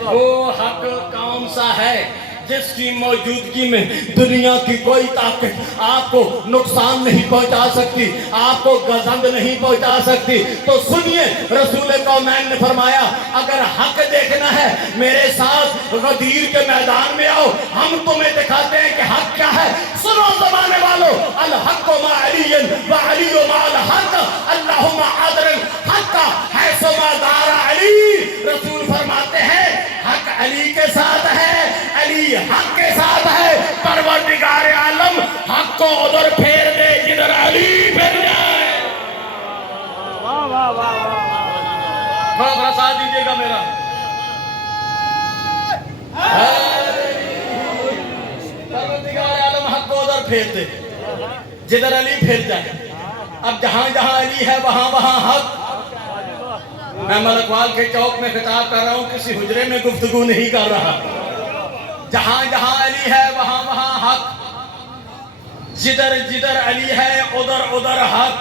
وہ حق کون سا ہے جس کی موجودگی میں دنیا کی کوئی طاقت آپ کو نقصان نہیں پہنچا سکتی، آپ کو گزند نہیں پہنچا سکتی؟ تو سنیے، رسول کونین نے فرمایا اگر حق دیکھنا ہے میرے ساتھ غدیر کے میدان میں آؤ، ہم تمہیں دکھاتے ہیں کہ حق کیا ہے۔ سنو زمانے والوں، الحق مع علی وعلی مع الحق، اللہم عادر الحق حیث ما دار علی۔ رسول فرماتے ہیں حق علی کے ساتھ ہے، علی حق کے ساتھ ہے، پروردگار عالم حق کو ادھر پھیر دے جدھر علی پھر جائے۔ تھوڑا ساتھ دیجئے گا میرا۔ پروردگار عالم حق کو ادھر پھیر دے جدھر علی پھر جائے۔ اب جہاں جہاں علی ہے وہاں وہاں حق۔ میں ملکوال کے چوک میں خطاب کر رہا ہوں، کسی حجرے میں گفتگو نہیں کر رہا۔ جہاں جہاں علی ہے وہاں وہاں حق، جدھر جدھر علی ہے ادھر ادھر حق۔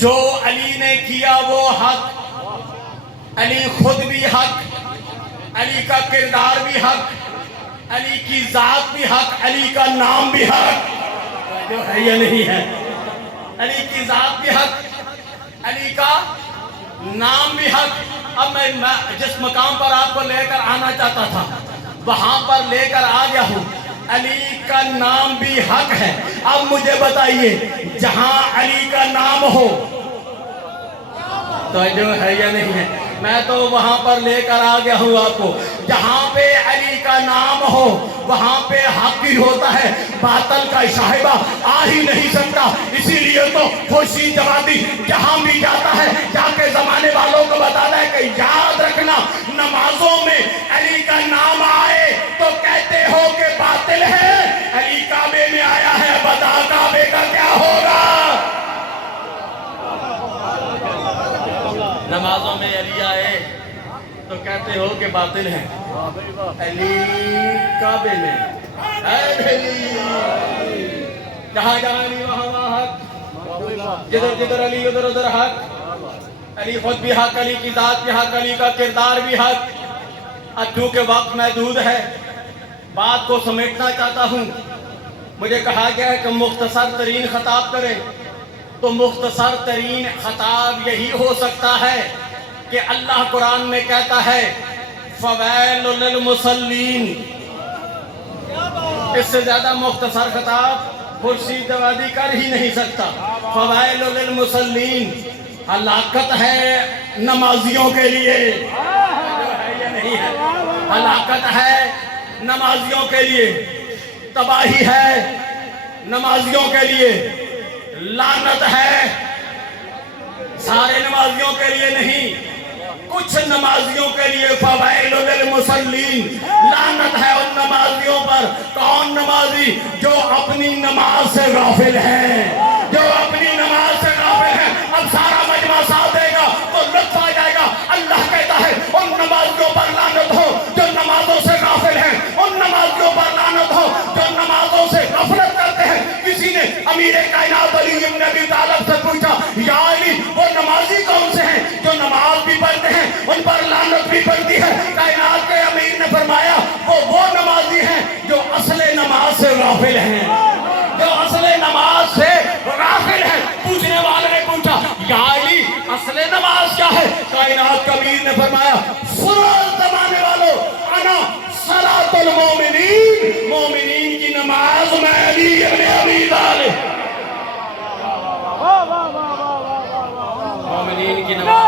جو علی نے کیا وہ حق، علی خود بھی حق، علی کا کردار بھی حق، علی کی ذات بھی حق، علی کا نام بھی حق۔ جو ہے یا نہیں ہے؟ علی کی ذات بھی حق، علی کا نام بھی حق۔ اب میں جس مقام پر آپ کو لے کر آنا چاہتا تھا وہاں پر لے کر آ گیا ہوں۔ علی کا نام بھی حق ہے۔ اب مجھے بتائیے، جہاں علی کا نام ہو تو جو ہے یا نہیں ہے؟ میں تو وہاں پر لے کر آ گیا ہوں آپ کو۔ جہاں پہ علی کا نام ہو وہاں پہ حق ہی ہوتا ہے، باطل کا صاحبہ آ ہی نہیں سکتا۔ اسی لیے تو خوشی جوادی جہاں بھی جاتا ہے جا کے زمانے والوں کو بتاتا ہے کہ یاد رکھنا، نمازوں میں علی کا نام آئے تو کہتے ہو کہ باطل ہے۔ علی کعبے میں آیا ہے، بتا کعبے کا کیا ہوگا؟ نمازوں میں علی آئے تو کہتے ہو کہ باطل ہے۔ علی کعبے میں، جہاں جہاں علی وہاں وہاں حق، جدھر جدھر علی ادھر ادھر حق۔ علی خود بھی حق، علی کی ذات بھی حق، علی کا کردار بھی حق۔ اب چونکہ وقت محدود ہے بات کو سمیٹنا چاہتا ہوں۔ مجھے کہا گیا ہے کہ مختصر ترین خطاب کریں، تو مختصر ترین خطاب یہی ہو سکتا ہے کہ اللہ قرآن میں کہتا ہے فویل للمصلین۔ اس سے زیادہ مختصر خطاب خورشید جوادی کر ہی نہیں سکتا۔ فویل للمصلین، ہلاکت ہے نمازیوں کے لیے۔ ہلاکت ہے نمازیوں کے لیے، تباہی ہے نمازیوں کے لیے، لعنت ہے سارے نمازیوں کے لیے نہیں، کچھ نمازیوں کے لیے۔ فویل للمصلین، لعنت ہے ان نمازیوں پر۔ کون نمازی؟ جو اپنی نماز سے غافل ہیں، جو اپنی نماز سے غافل ہیں۔ اب سارا مجمع ساتھ دے گا تو لطف آ جائے گا۔ اللہ کہتا ہے ان نمازیوں پر لعنت ہو جو نمازوں سے غافل ہیں، ان نمازیوں پر لعنت ہو جو نمازوں سے غفلت کرتے ہیں۔ کسی نے امیر کائنات علی بن ابی طالب سے پوچھا، یا علی وہ نمازی کون سے ہیں جو نماز بھی پڑھتے ہیں ان پر لعنت بھی پڑتی ہے؟ کائنات کے امیر نے فرمایا وہ نمازی ہیں جو اصل نماز سے غافل ہیں، جو اصل نماز سے غافل ہیں۔ پوچھنے والے نے پوچھا، یا علی اصل نماز کیا ہے؟ کائنات کے امیر نے فرمایا سنو زمانے والوں، انا صلاۃ المومنین، مومنین کی نماز میں علی ابن ابی طالب۔ مومنین کی نماز